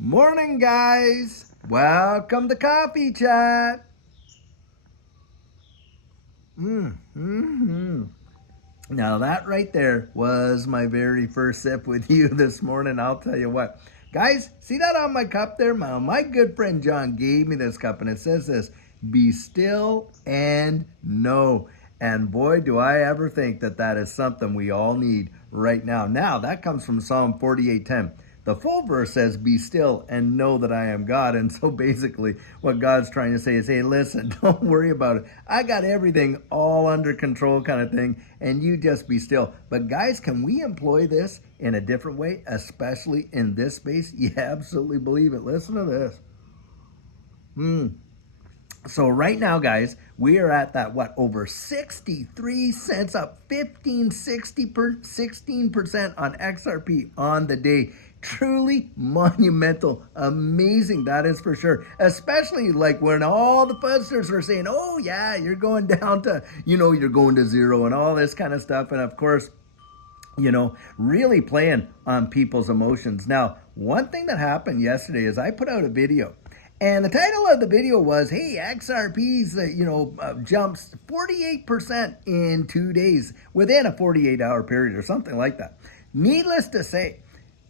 Morning, guys. Welcome to Coffee Chat. Mm-hmm. Now, that right there was my very first sip with you this morning. I'll tell you what. Guys, see that on my cup there? My good friend John gave me this cup, and it says this: be still and know. And boy, do I ever think that that is something we all need right now. Now, that comes from Psalm 48:10. The full verse says, be still and know that I am God. And so basically, what God's trying to say is, hey, listen, don't worry about it. I got everything all under control, kind of thing. And you just be still. But guys, can we employ this in a different way, especially in this space? You absolutely believe it. Listen to this. So right now, guys, we are at that, what, over 63 cents, up 16% on XRP on the day. Truly monumental, amazing, that is for sure. Especially like when all the fuzzers were saying, oh yeah, you're going down to, you're going to zero and all this kind of stuff. And of course, really playing on people's emotions. Now, one thing that happened yesterday is I put out a video. And the title of the video was, hey, XRP's, jumps 48% in 2 days within a 48-hour period or something like that. Needless to say,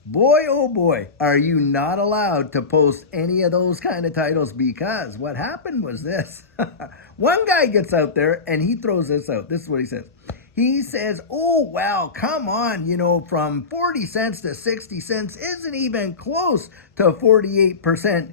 boy, oh boy, are you not allowed to post any of those kind of titles, because what happened was this. One guy gets out there and he throws this out. This is what he says. He says, oh, wow, come on, from 40 cents to 60 cents isn't even close to 48%,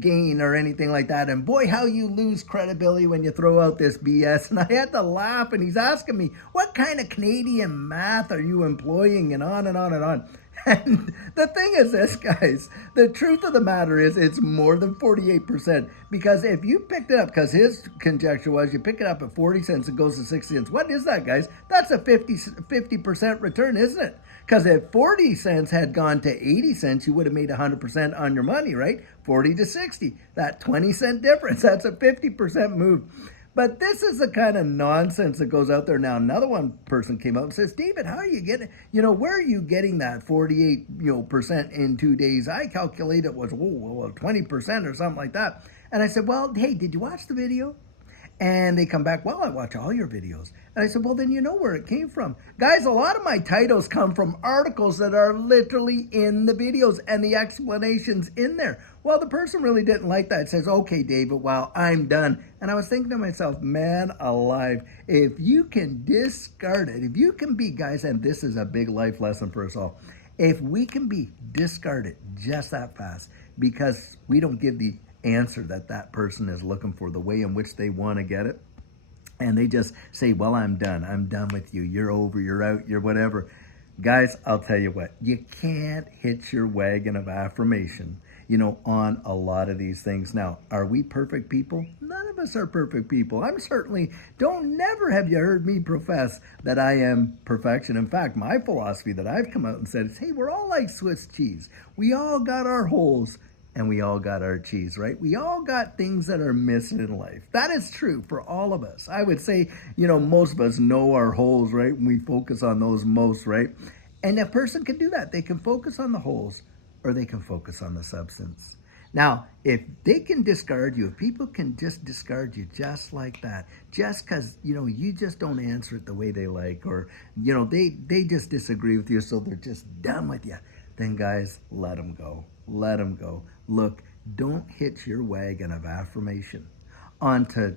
gain or anything like that. And boy, how you lose credibility when you throw out this BS. And I had to laugh, and he's asking me, what kind of Canadian math are you employing, and on and on and on. And the thing is this, guys, the truth of the matter is it's more than 48%, because if you picked it up, because his conjecture was you pick it up at 40 cents, it goes to 60 cents. What is that, guys? That's a 50% return, isn't it? Because if 40 cents had gone to 80 cents, you would have made 100% on your money, right? 40 to 60, that 20-cent difference, that's a 50% move. But this is the kind of nonsense that goes out there now. Another one person came up and says, David, how are you getting, where are you getting that 48, percent in 2 days? I calculate it was, 20% or something like that. And I said, well, hey, did you watch the video? And they come back, well, I watch all your videos. And I said, well, then you know where it came from. Guys, a lot of my titles come from articles that are literally in the videos and the explanations in there. Well, the person really didn't like that. It says, okay, David, well, I'm done. And I was thinking to myself, man alive, if you can discard it, if you can be, guys, and this is a big life lesson for us all, if we can be discarded just that fast because we don't give the answer that that person is looking for, the way in which they want to get it, and they just say, well, I'm done with you, you're over, you're out, you're whatever. Guys, I'll tell you what, you can't hitch your wagon of affirmation on a lot of these things. Now, are we perfect people? None of us are perfect people. I'm certainly never have you heard me profess that I am perfection. In fact, my philosophy that I've come out and said is, hey, we're all like Swiss cheese. We all got our holes, and we all got our cheese, right? We all got things that are missing in life. That is true for all of us. I would say, most of us know our holes, right? And we focus on those most, right? And a person can do that. They can focus on the holes, or they can focus on the substance. Now, if they can discard you, if people can just discard you just like that, just because, you just don't answer it the way they like, or, they just disagree with you, so they're just done with you, then guys, let them go. Let them go. Look, don't hitch your wagon of affirmation onto,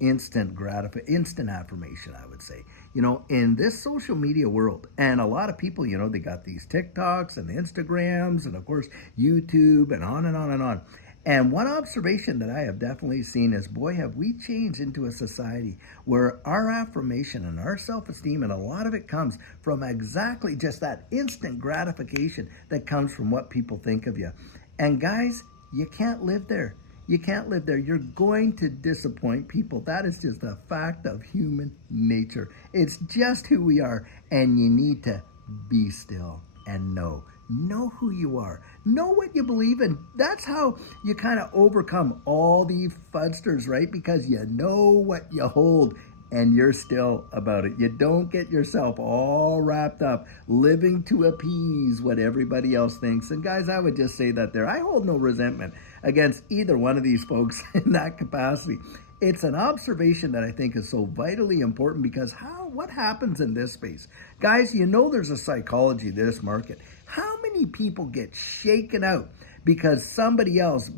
instant affirmation, I would say. In this social media world, and a lot of people, they got these TikToks and Instagrams and, of course, YouTube and on and on and on. And one observation that I have definitely seen is, boy, have we changed into a society where our affirmation and our self-esteem, and a lot of it comes from exactly just that instant gratification that comes from what people think of you. And guys, you can't live there. You can't live there. You're going to disappoint people. That is just a fact of human nature. It's just who we are. And you need to be still and know. Know who you are. Know what you believe in. That's how you kind of overcome all the fudsters, right? Because you know what you hold. and you're still about it. You don't get yourself all wrapped up living to appease what everybody else thinks. And guys, I would just say that there, I hold no resentment against either one of these folks in that capacity. It's an observation that I think is so vitally important because what happens in this space? Guys, you know there's a psychology to this market. How many people get shaken out because somebody else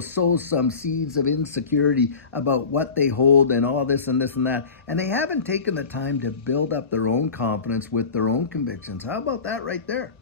sows some seeds of insecurity about what they hold and all this and this and that, and they haven't taken the time to build up their own confidence with their own convictions? How about that right there?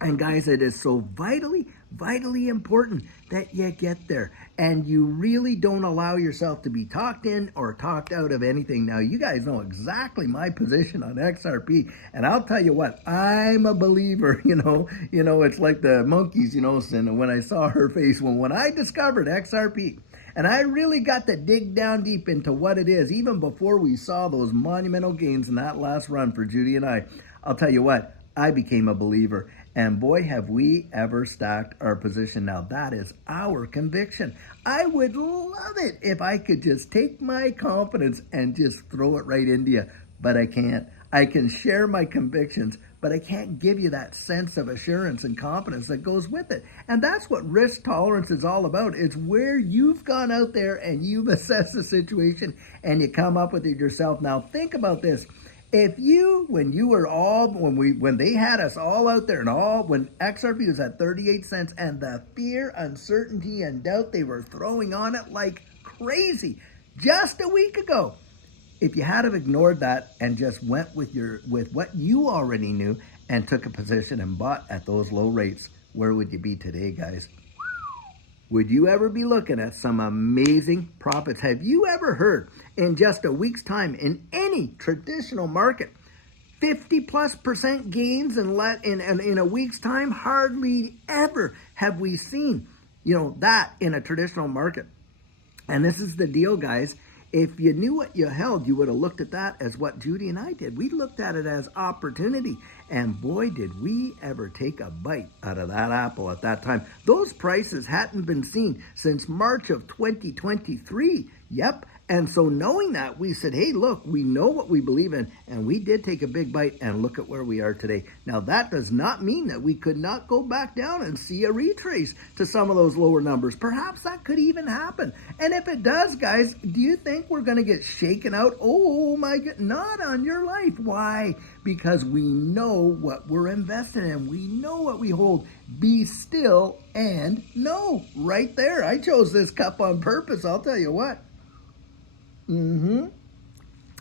And guys, it is so vitally, vitally important that you get there and you really don't allow yourself to be talked in or talked out of anything. Now, you guys know exactly my position on XRP, and I'll tell you what, I'm a believer. It's like the monkeys, and when I saw her face, when I discovered XRP, and I really got to dig down deep into what it is, even before we saw those monumental gains in that last run for Judy and I'll tell you what, I became a believer. And boy, have we ever stacked our position. Now, that is our conviction. I would love it if I could just take my confidence and just throw it right into you, but I can't. I can share my convictions, but I can't give you that sense of assurance and confidence that goes with it. And that's what risk tolerance is all about. It's where you've gone out there and you've assessed the situation and you come up with it yourself. Now, think about this. If when they had us all out there when XRP was at 38 cents and the fear, uncertainty, and doubt they were throwing on it like crazy just a week ago, if you had have ignored that and just went with what you already knew and took a position and bought at those low rates, where would you be today, guys? Would you ever be looking at some amazing profits? Have you ever heard in just a week's time in any traditional market, 50+% gains in a week's time? Hardly ever have we seen, that in a traditional market. And this is the deal, guys. If you knew what you held, you would have looked at that as what Judy and I did. We looked at it as opportunity. And boy, did we ever take a bite out of that apple at that time. Those prices hadn't been seen since March of 2023. Yep. And so knowing that, we said, hey, look, we know what we believe in. And we did take a big bite and look at where we are today. Now, that does not mean that we could not go back down and see a retrace to some of those lower numbers. Perhaps that could even happen. And if it does, guys, do you think we're going to get shaken out? Oh, my God, not on your life. Why? Because we know what we're invested in. We know what we hold. Be still and know. Right there. I chose this cup on purpose. I'll tell you what. And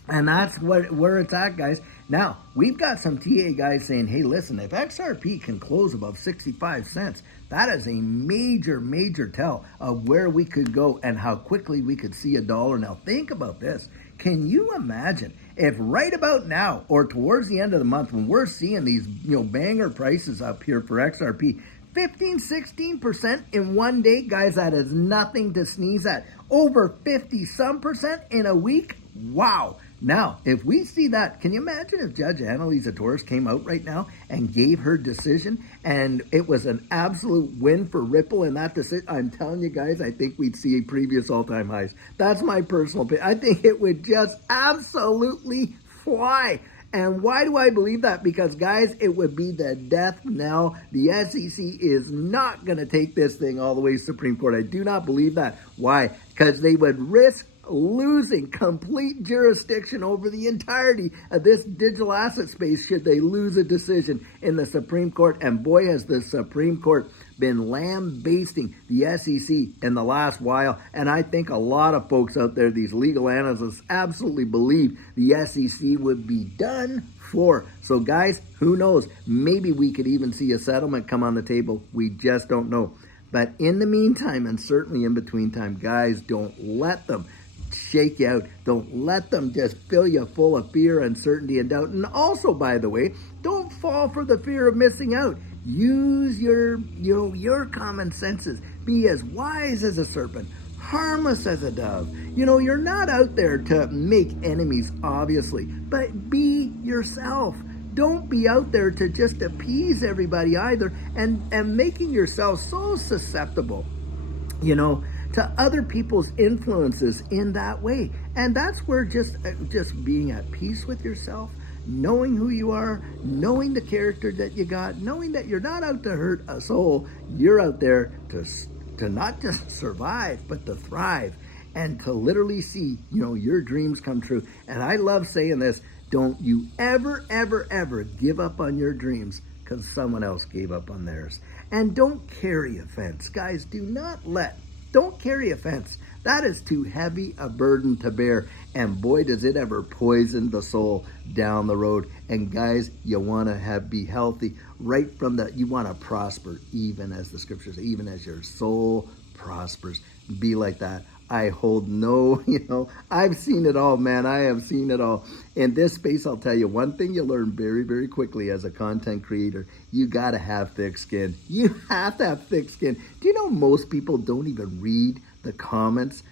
that's where it's at, guys. Now, we've got some TA guys saying, hey, listen, if XRP can close above 65 cents, that is a major, major tell of where we could go and how quickly we could see $1. Now, think about this. Can you imagine if right about now or towards the end of the month when we're seeing these, banger prices up here for XRP, 15-16% in one day, guys, that is nothing to sneeze at. Over 50-some% in a week. Wow. Now, if we see that, can you imagine if Judge Annalisa Torres came out right now and gave her decision and it was an absolute win for Ripple in that decision? I'm telling you guys, I think we'd see previous all-time highs. That's my personal opinion. I think it would just absolutely fly. And why do I believe that? Because, guys, it would be the death knell. The SEC is not going to take this thing all the way to Supreme Court. I do not believe that. Why? Because they would risk losing complete jurisdiction over the entirety of this digital asset space should they lose a decision in the Supreme Court. And boy, has the Supreme Court been lambasting the SEC in the last while. And I think a lot of folks out there, these legal analysts, absolutely believe the SEC would be done for. So guys, who knows? Maybe we could even see a settlement come on the table. We just don't know. But in the meantime, and certainly in between time, guys, don't let them shake you out. Don't let them just fill you full of fear, uncertainty, and doubt. And also, by the way, don't fall for the fear of missing out. Use your common senses. Be as wise as a serpent, harmless as a dove. You're not out there to make enemies, obviously, but be yourself. Don't be out there to just appease everybody either and making yourself so susceptible, to other people's influences in that way. And that's where just being at peace with yourself, knowing who you are, knowing the character that you got, knowing that you're not out to hurt a soul, you're out there to not just survive, but to thrive and to literally see, your dreams come true. And I love saying this, don't you ever, ever, ever give up on your dreams because someone else gave up on theirs. And don't carry offense. Guys, don't carry offense. That is too heavy a burden to bear. And boy, does it ever poison the soul down the road. And guys, you want to be healthy right from you want to prosper, even as the scriptures, even as your soul prospers. Be like that. I hold no, I've seen it all, man. I have seen it all. In this space, I'll tell you one thing you learn very, very quickly as a content creator. You got to have thick skin. You have to have thick skin. Do you know most people don't even read the comments,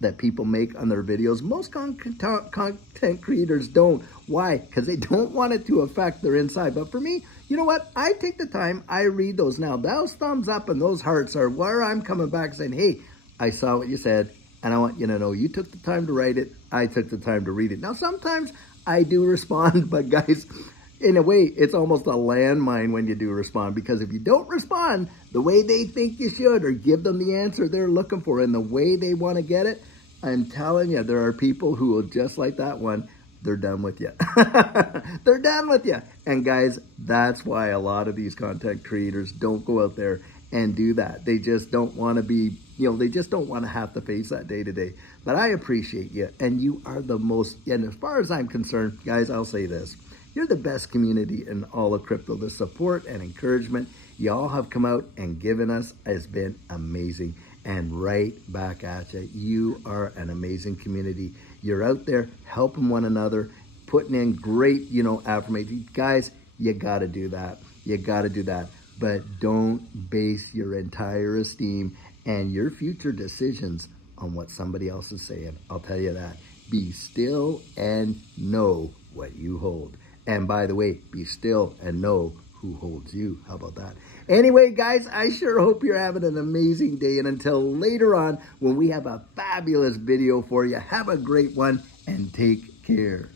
that people make on their videos? Most content creators don't. Why? Because they don't want it to affect their inside. But for me, you know what? I take the time. I read those now. Those thumbs up and those hearts are where I'm coming back saying, hey, I saw what you said, and I want you to know you took the time to write it. I took the time to read it. Now, sometimes I do respond, but guys, in a way, it's almost a landmine when you do respond, because if you don't respond the way they think you should or give them the answer they're looking for in the way they want to get it, I'm telling you, there are people who will just like that one. They're done with you. They're done with you. And guys, that's why a lot of these content creators don't go out there and do that. They just don't want to be, they just don't want to have to face that day to day. But I appreciate you, and you are the most, and as far as I'm concerned, guys, I'll say this. You're the best community in all of crypto. The support and encouragement y'all have come out and given us has been amazing. And right back at you. You are an amazing community. You're out there helping one another, putting in great, affirmations. Guys, you got to do that. You got to do that. But don't base your entire esteem and your future decisions on what somebody else is saying. I'll tell you that. Be still and know what you hold. And by the way, be still and know who holds you. How about that? Anyway, guys, I sure hope you're having an amazing day. And until later on, when we have a fabulous video for you, have a great one and take care.